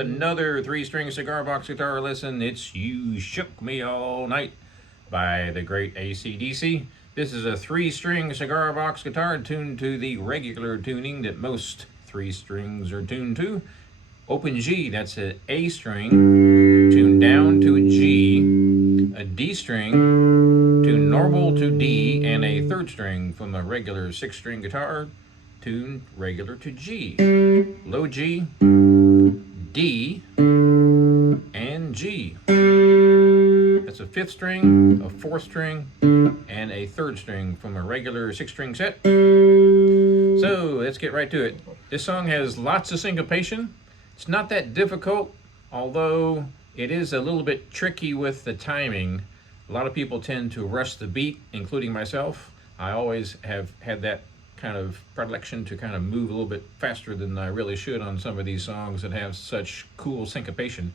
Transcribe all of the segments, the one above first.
with another 3-string cigar box guitar lesson. It's You Shook Me All Night by the great AC/DC. This is a 3-string cigar box guitar tuned to the regular tuning that most 3 strings are tuned to. Open G, that's an A string, tuned down to a G, a D string, tuned normal to D, and a 3rd string from a regular 6-string guitar, tuned regular to G. Low G, D, and G. That's a 5th string, a 4th string, and a 3rd string from a regular 6-string set. So let's get right to it. This song has lots of syncopation. It's not that difficult, although it is a little bit tricky with the timing. A lot of people tend to rush the beat, including myself. I always have had that kind of predilection to kind of move a little bit faster than I really should on some of these songs that have such cool syncopation.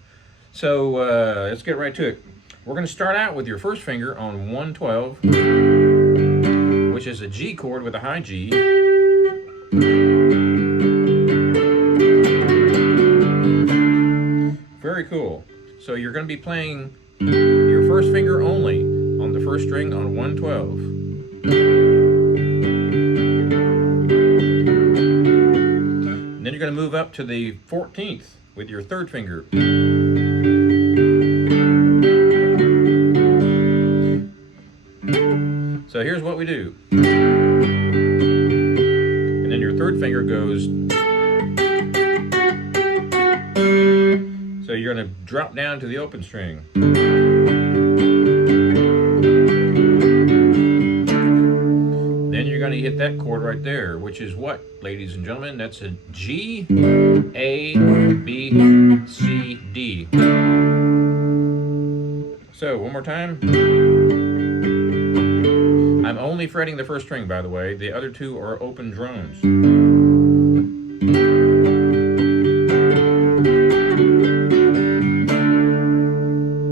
So let's get right to it. We're going to start out with your first finger on 112, which is a G chord with a high G. Very cool. So you're going to be playing your first finger only on the 1st string on 112. Then you're going to move up to the 14th with your 3rd finger. So here's what we do. And then your 3rd finger goes. So you're going to drop down to the open string. Then you're going to hit that chord right there, which is what, ladies and gentlemen? That's a G, A, B, C, D. So one more time. I'm only fretting the 1st string, by the way. The other 2 are open drones.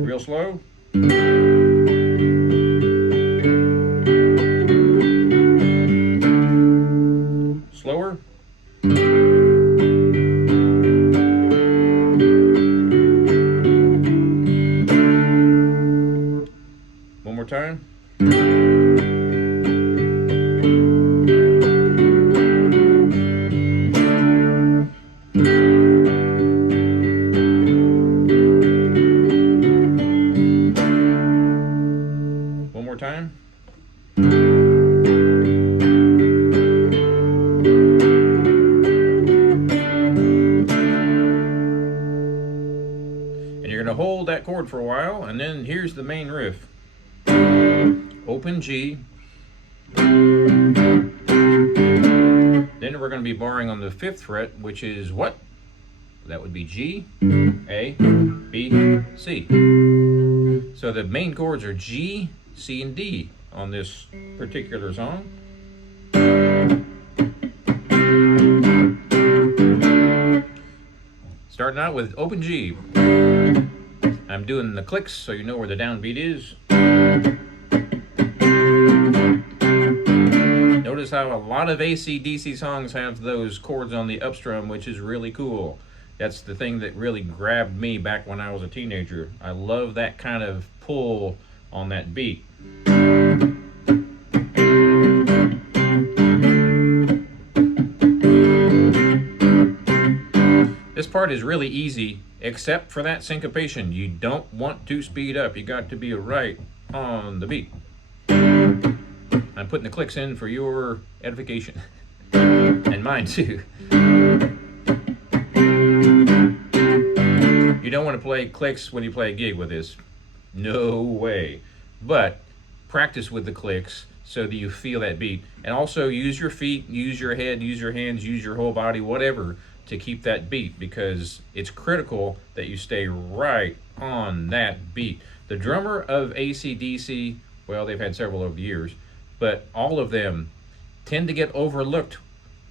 Real slow. Slower. One more time. One more time. And you're going to hold that chord for a while, and then here's the main riff. Open G. Then we're going to be barring on the 5th fret, which is what? That would be G, A, B, C. So the main chords are G, C, and D on this particular song. Starting out with open G. I'm doing the clicks so you know where the downbeat is. Notice how a lot of AC/DC songs have those chords on the upstrum, which is really cool. That's the thing that really grabbed me back when I was a teenager. I love that kind of pull on that beat. This part is really easy, except for that syncopation. You don't want to speed up. You got to be right on the beat. I'm putting the clicks in for your edification. And mine too. You don't want to play clicks when you play a gig with this. No way. But practice with the clicks so that you feel that beat. And also use your feet, use your head, use your hands, use your whole body, whatever, to keep that beat, because it's critical that you stay right on that beat. The drummer of AC/DC, well, they've had several over the years, but all of them tend to get overlooked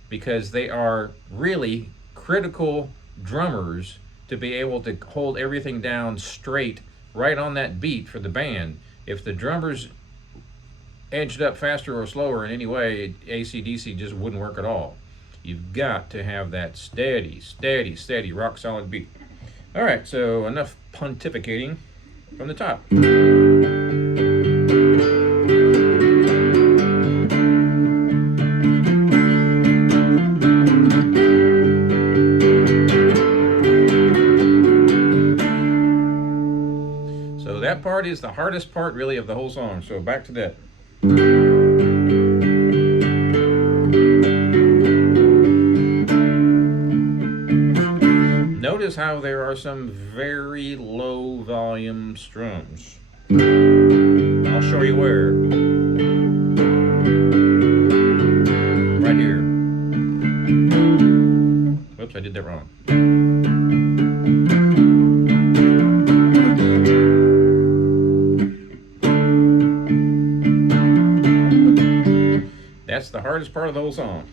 because they are really critical drummers to be able to hold everything down straight right on that beat for the band. If the drummers edged up faster or slower in any way, AC/DC just wouldn't work at all. You've got to have that steady, steady, steady, rock solid beat. All right, so enough pontificating from the top. So that part is the hardest part, really, of the whole song. So back to that. Notice how there are some very low volume strums. I'll show you where. Right here. Whoops, I did that wrong. That's the hardest part of the whole song.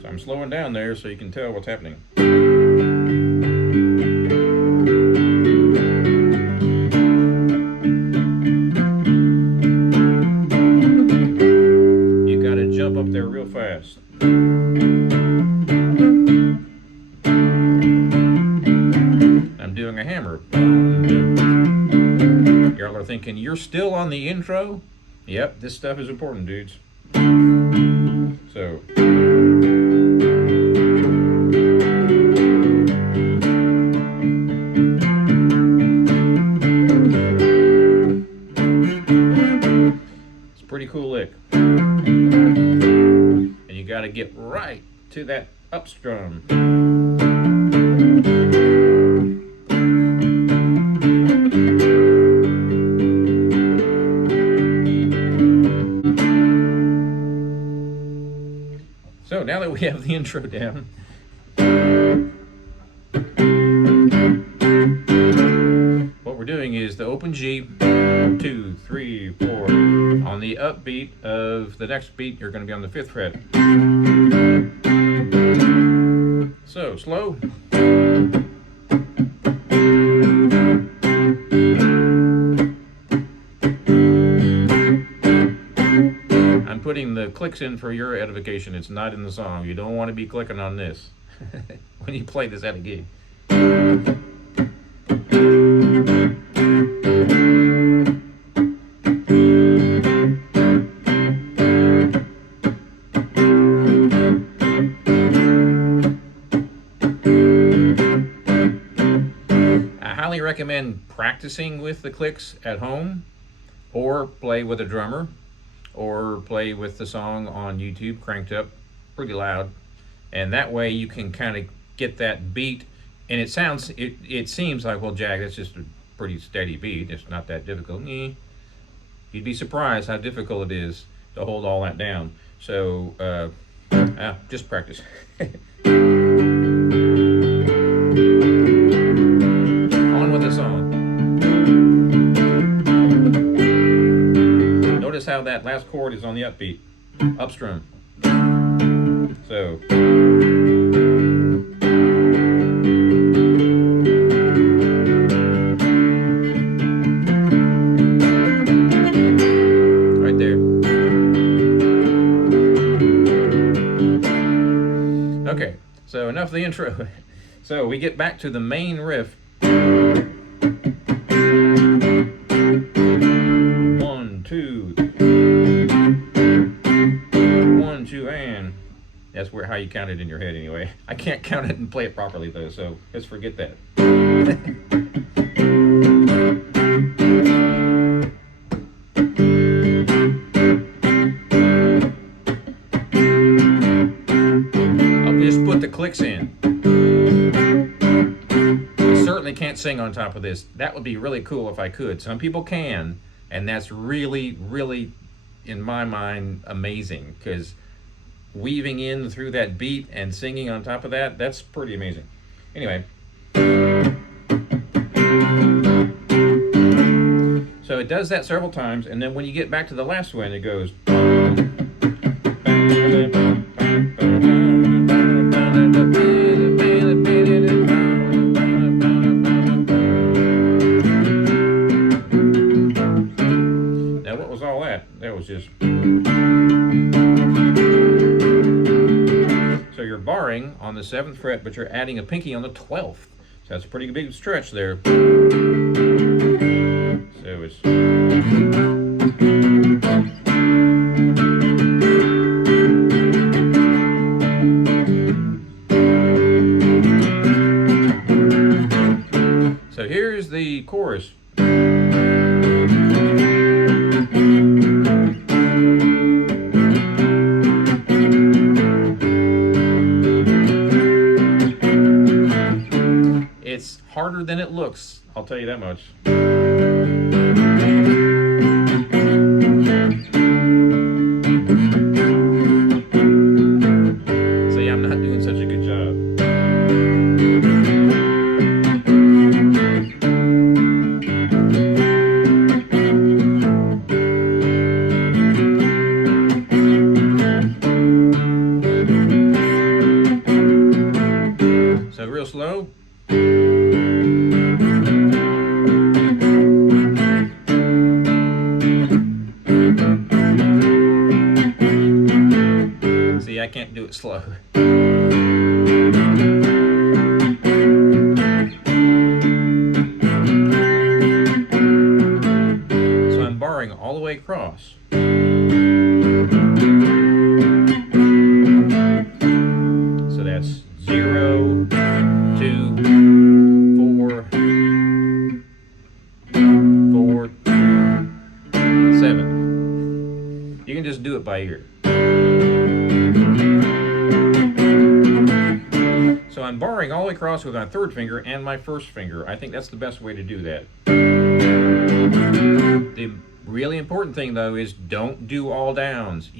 So I'm slowing down there so you can tell what's happening. You gotta jump up there real fast. Doing a hammer. Y'all are thinking, you're still on the intro? Yep, this stuff is important, dudes. So. It's a pretty cool lick. And you gotta get right to that up strum. So now that we have the intro down, what we're doing is the open G, 2, 3, 4. On the upbeat of the next beat, you're going to be on the 5th fret. So slow. Putting the clicks in for your edification. It's not in the song. You don't want to be clicking on this when you play this at a gig. I highly recommend practicing with the clicks at home, or play with a drummer, or play with the song on YouTube cranked up pretty loud, and that way you can kind of get that beat. And it seems like, well, Jag, that's just a pretty steady beat, it's not that difficult. You'd be surprised how difficult it is to hold all that down. So just practice. On with the song. Notice how that last chord is on the upbeat, up strum. So. Right there. Okay, so enough of the intro. So we get back to the main riff. 1, 2. 1, 2, and that's how you count it in your head anyway. I can't count it and play it properly though, so let's forget that. I'll just put the clicks in. I certainly can't sing on top of this. That would be really cool if I could. Some people can, and that's really, really, in my mind, amazing, because weaving in through that beat and singing on top of that, that's pretty amazing. Anyway. So it does that several times, and then when you get back to the last one, it goes. Now what was all that? That was just. barring on the 7th fret, but you're adding a pinky on the 12th. So that's a pretty big stretch there. So it's... So here's the chorus. It's harder than it looks, I'll tell you that much. See, I'm not doing such a good job. So real slow. See, I can't do it slow. So I'm barring all the way across. So that's 0, 2, 4, 4, 7. You can just do it by ear. So I'm barring all the way across with my 3rd finger and my 1st finger. I think that's the best way to do that. The really important thing though is don't do all downs.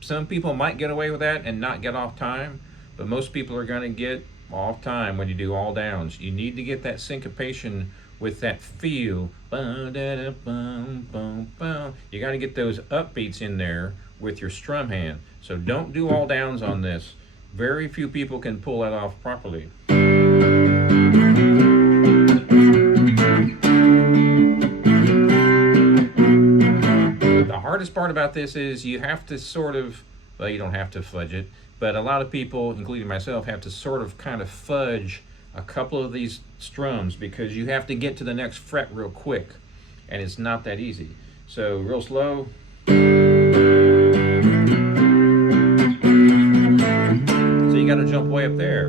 Some people might get away with that and not get off time, but most people are going to get off time when you do all downs. You need to get that syncopation with that feel. You got to get those upbeats in there with your strum hand. So don't do all downs on this. Very few people can pull that off properly. The hardest part about this is you have to sort of, well, you don't have to fudge it, but a lot of people, including myself, have to sort of kind of fudge a couple of these strums because you have to get to the next fret real quick, and it's not that easy. So real slow. So you got to jump way up there.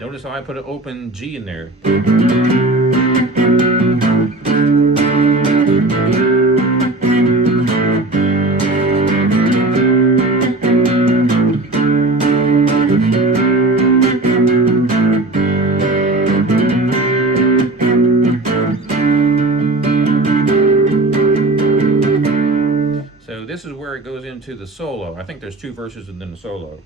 Notice how I put an open G in there. So this is where it goes into the solo. I think there's 2 verses and then the solo.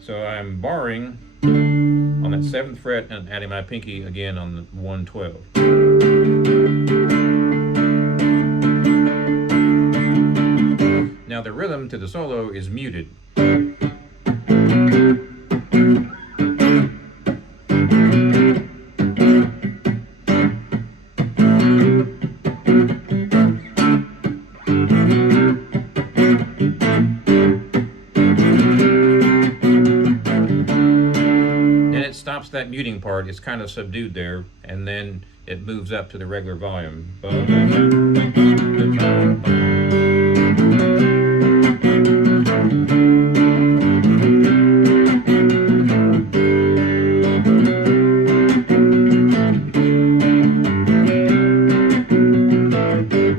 So I'm barring on that 7th fret and adding my pinky again on the 112. Now the rhythm to the solo is muted. Stops that muting part, it's kind of subdued there, and then it moves up to the regular volume.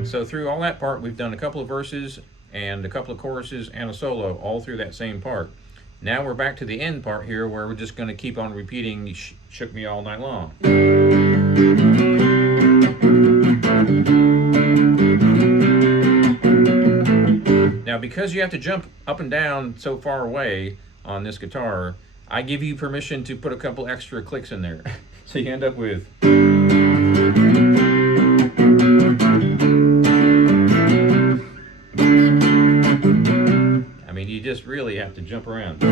So through all that part, we've done a couple of verses and a couple of choruses and a solo all through that same part. Now we're back to the end part here where we're just going to keep on repeating Shook Me All Night Long. Now because you have to jump up and down so far away on this guitar, I give you permission to put a couple extra clicks in there. So you end up with... you just really have to jump around.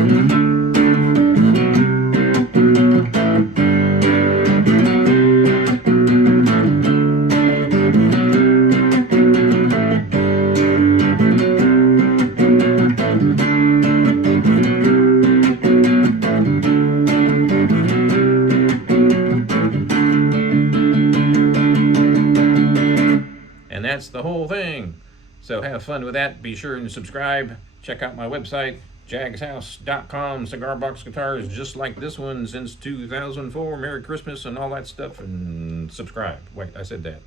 And that's the whole thing. So have fun with that. Be sure and subscribe. Check out my website, jagshouse.com. Cigar box guitars just like this one since 2004. Merry Christmas and all that stuff. And subscribe. Wait, I said that.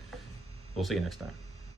We'll see you next time.